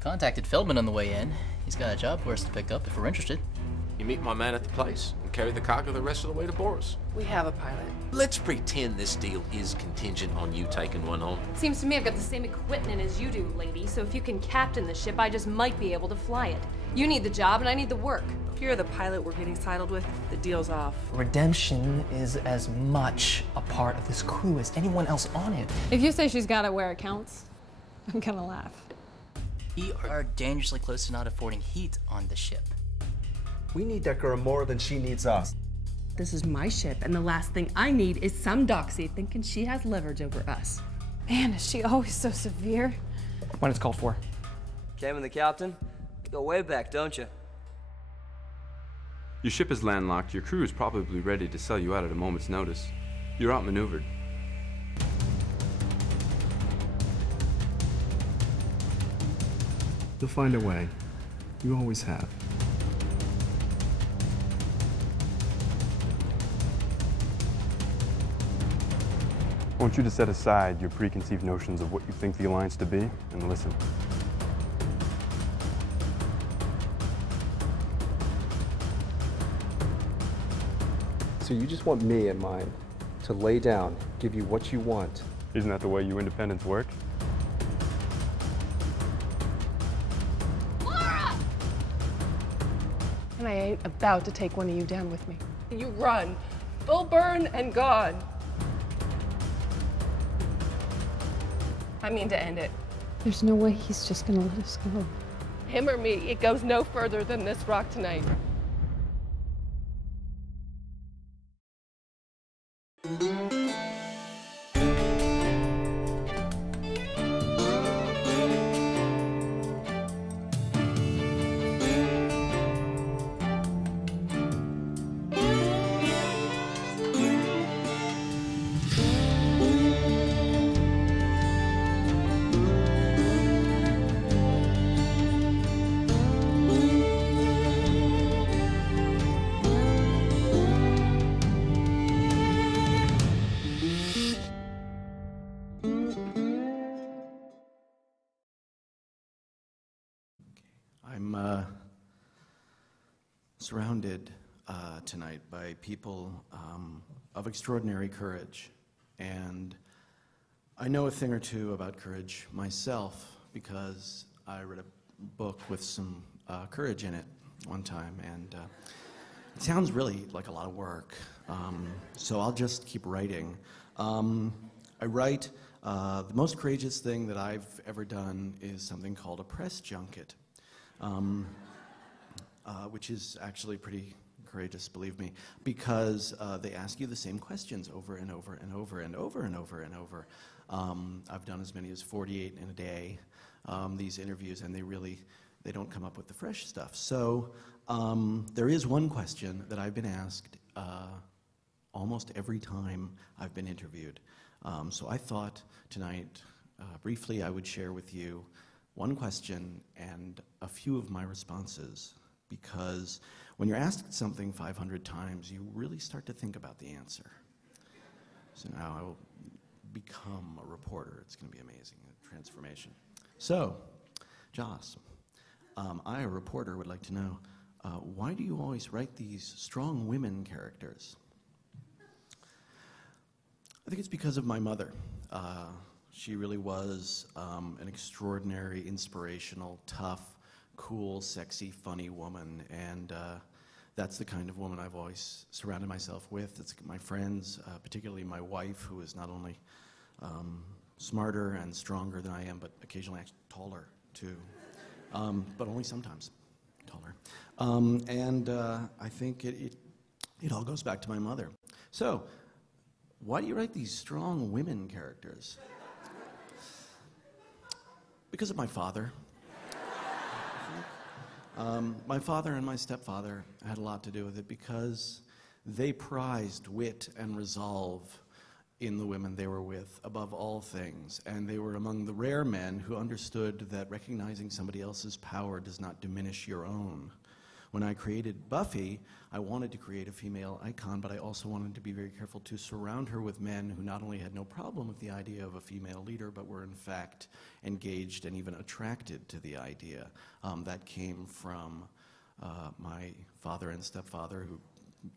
Contacted Feldman on the way in. He's got a job for us to pick up if we're interested. You meet my man at the place and carry the cargo the rest of the way to Boris. We have a pilot. Let's pretend this deal is contingent on you taking one on. Seems to me I've got the same equipment as you do, lady, so if you can captain the ship, I just might be able to fly it. You need the job and I need the work. If you're the pilot we're getting saddled with, the deal's off. Redemption is as much a part of this crew as anyone else on it. If you say she's got it where it counts, I'm gonna laugh. We are dangerously close to not affording heat on the ship. We need that girl more than she needs us. This is my ship, and the last thing I need is some doxy thinking she has leverage over us. Man, is she always so severe? When it's called for. Came the captain? You go way back, don't you? Your ship is landlocked. Your crew is probably ready to sell you out at a moment's notice. You're outmaneuvered. You'll find a way. You always have. I want you to set aside your preconceived notions of what you think the Alliance to be and listen. So you just want me and mine to lay down, give you what you want. Isn't that the way you independents work? And I ain't about to take one of you down with me. You run, full burn and gone. I mean to end it. There's no way he's just gonna let us go. Him or me, it goes no further than this rock tonight. I'm surrounded tonight by people of extraordinary courage, and I know a thing or two about courage myself because I read a book with some courage in it one time, and it sounds really like a lot of work, so I'll just keep writing. I write, the most courageous thing that I've ever done is something called a press junket. Which is actually pretty courageous, believe me, because they ask you the same questions over and over and over and over and over and over. I've done as many as 48 in a day, these interviews, and they don't come up with the fresh stuff. So there is one question that I've been asked almost every time I've been interviewed. So I thought tonight, briefly, I would share with you one question and a few of my responses, because when you're asked something 500 times, you really start to think about the answer. So now I will become a reporter. It's going to be amazing, a transformation. So, Joss, I, a reporter, would like to know, why do you always write these strong women characters? I think it's because of my mother. She really was an extraordinary, inspirational, tough, cool, sexy, funny woman, and that's the kind of woman I've always surrounded myself with. It's my friends, particularly my wife, who is not only smarter and stronger than I am, but occasionally actually taller, too, but only sometimes taller. I think it all goes back to my mother. So, why do you write these strong women characters? Because of my father. My father and my stepfather had a lot to do with it because they prized wit and resolve in the women they were with above all things, and they were among the rare men who understood that recognizing somebody else's power does not diminish your own. When I created Buffy, I wanted to create a female icon, but I also wanted to be very careful to surround her with men who not only had no problem with the idea of a female leader, but were in fact engaged and even attracted to the idea. That came from my father and stepfather,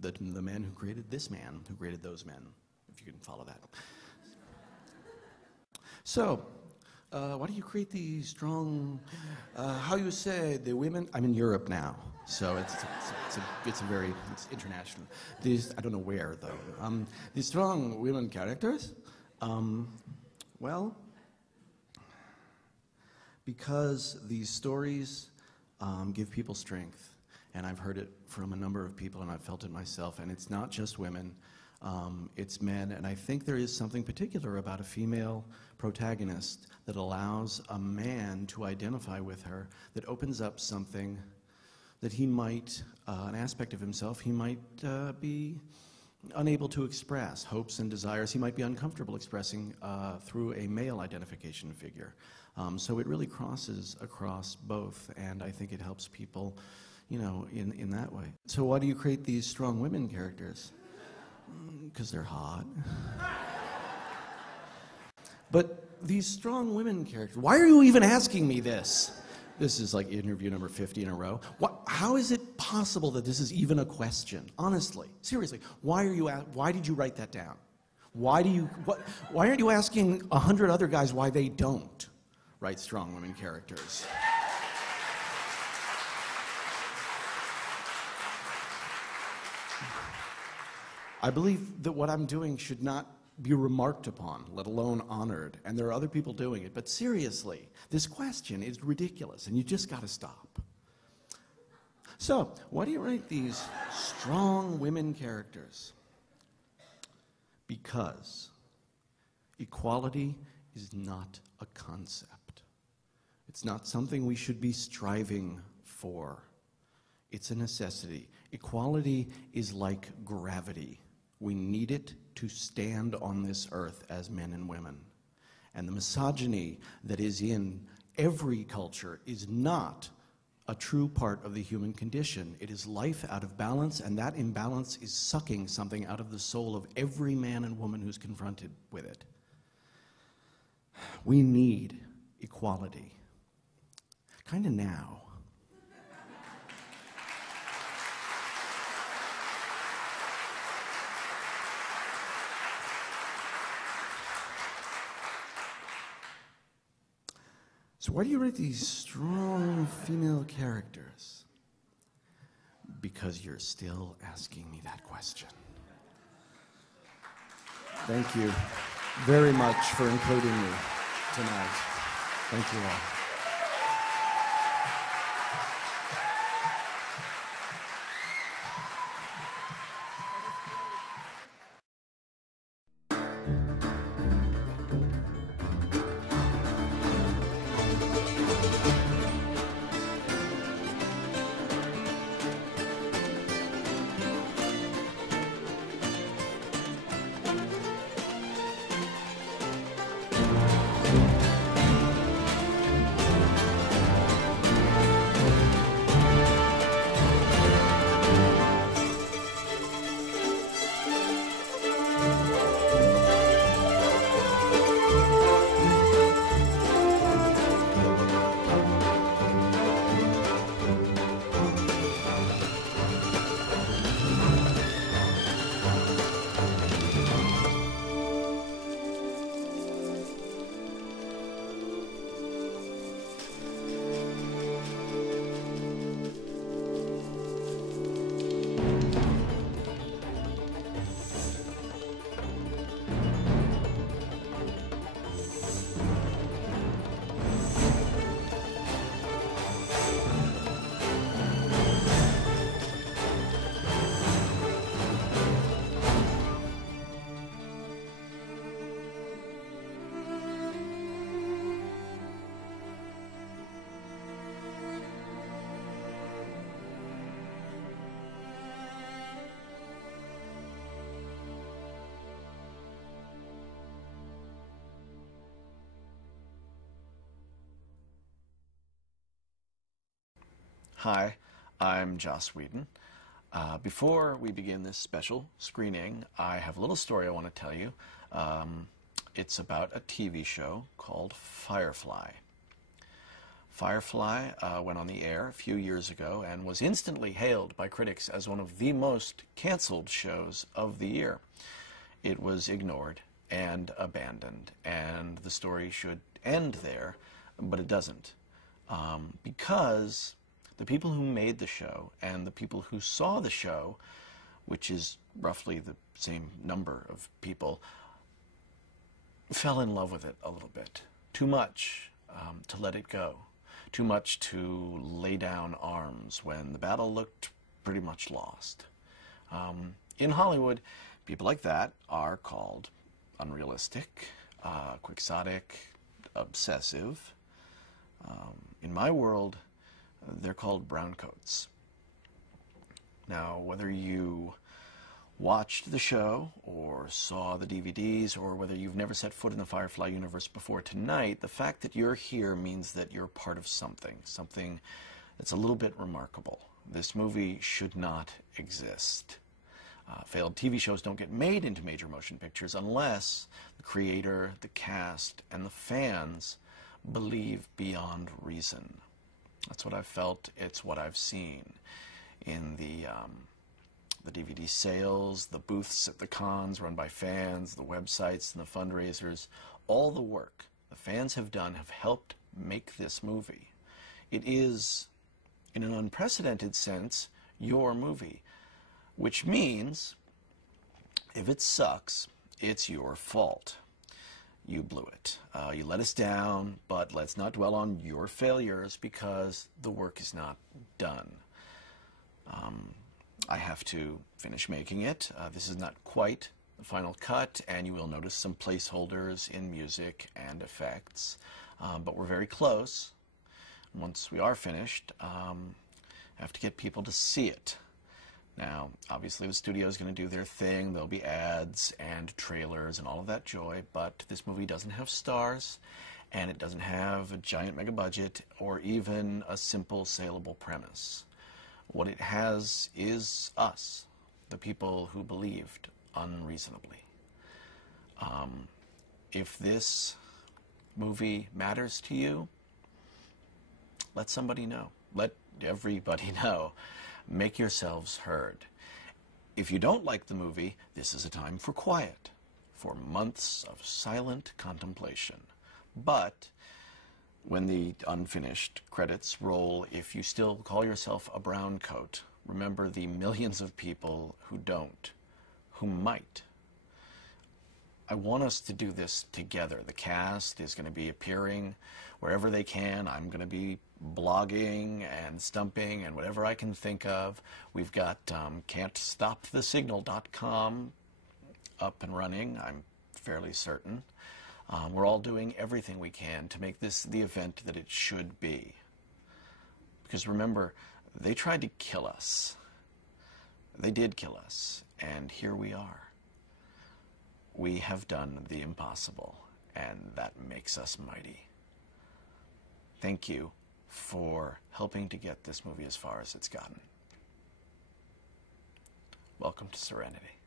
the men who created this man, who created those men, if you can follow that. So, why do you create these strong, how you say, the women? I'm in Europe now, so it's international. These, I don't know where, though. These strong women characters, well, because these stories give people strength. And I've heard it from a number of people, and I've felt it myself. And it's not just women, it's men. And I think there is something particular about a female protagonist that allows a man to identify with her, that opens up something that he might, an aspect of himself, he might be unable to express, hopes and desires he might be uncomfortable expressing through a male identification figure. So it really crosses across both, and I think it helps people, you know, in that way. So why do you create these strong women characters? Because they're hot. But these strong women characters, why are you even asking me this? This is like interview number 50 in a row. How is it possible that this is even a question? Honestly, seriously, why did you write that down? Why aren't you asking 100 other guys why they don't write strong women characters? I believe that what I'm doing should not be remarked upon, let alone honored, and there are other people doing it. But seriously, this question is ridiculous, and you just got to stop. So, why do you write these strong women characters? Because equality is not a concept. It's not something we should be striving for. It's a necessity. Equality is like gravity. We need it to stand on this earth as men and women. And the misogyny that is in every culture is not a true part of the human condition. It is life out of balance, and that imbalance is sucking something out of the soul of every man and woman who's confronted with it. We need equality. Kind of now. So why do you write these strong female characters? Because you're still asking me that question. Thank you very much for including me tonight. Thank you all. Hi, I'm Joss Whedon. Before we begin this special screening, I have a little story I want to tell you. It's about a TV show called Firefly. Firefly went on the air a few years ago and was instantly hailed by critics as one of the most canceled shows of the year. It was ignored and abandoned, and the story should end there, but it doesn't. Because the people who made the show and the people who saw the show, which is roughly the same number of people, fell in love with it a little bit. Too much to let it go. Too much to lay down arms when the battle looked pretty much lost. In Hollywood, people like that are called unrealistic, quixotic, obsessive. In my world, they're called browncoats. Now, whether you watched the show or saw the DVDs or whether you've never set foot in the Firefly universe before tonight, the fact that you're here means that you're part of something that's a little bit remarkable. This movie should not exist. Failed TV shows don't get made into major motion pictures unless the creator, the cast, and the fans believe beyond reason. That's what I've felt. It's what I've seen in the DVD sales, the booths at the cons run by fans, the websites and the fundraisers. All the work the fans have done have helped make this movie. It is, in an unprecedented sense, your movie, which means if it sucks, it's your fault. You blew it. You let us down, but let's not dwell on your failures because the work is not done. I have to finish making it. This is not quite the final cut, and you will notice some placeholders in music and effects, but we're very close. Once we are finished, I have to get people to see it. Now, obviously the studio is going to do their thing. There'll be ads and trailers and all of that joy, but this movie doesn't have stars, and it doesn't have a giant mega budget or even a simple saleable premise. What it has is us, the people who believed unreasonably. If this movie matters to you, let somebody know. Let everybody know. Make yourselves heard. If you don't like the movie, this is a time for quiet, for months of silent contemplation. But when the unfinished credits roll, if you still call yourself a brown coat, remember the millions of people who don't, who might. I want us to do this together. The cast is going to be appearing wherever they can. I'm going to be blogging and stumping and whatever I can think of. We've got can'tstopthesignal.com up and running, I'm fairly certain. We're all doing everything we can to make this the event that it should be. Because remember, they tried to kill us. They did kill us, and here we are. We have done the impossible, and that makes us mighty. Thank you for helping to get this movie as far as it's gotten. Welcome to Serenity.